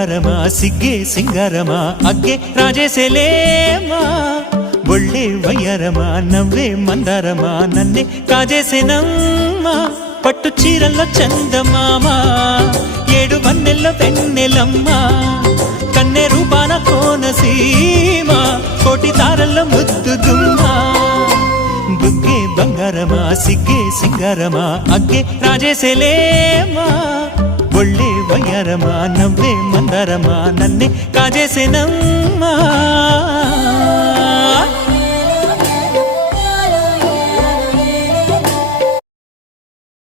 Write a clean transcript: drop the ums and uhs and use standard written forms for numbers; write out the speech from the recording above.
బంగారమా సిగ్గే సింగారమా అగ్గే రాజేసేలేమా ఒళ్ళే వయ్యారమా నవ్వే మందారమా నన్నే కాజేసేనమ్మా పట్టు చీరల్లో చందమామా ఏడు వన్నెల్లో వెన్నెలమ్మా కన్నె రూపాన కోనసీమ కోటి తారల్లో ముద్దుదుమ్మా బుగ్గే బంగారమా సిగ్గే సింగారమా అగ్గే రాజేసేలేమా ఒళ్ళే వయ్యారమా నవ్వే మందారమా నన్నే కాజేసేనమ్మా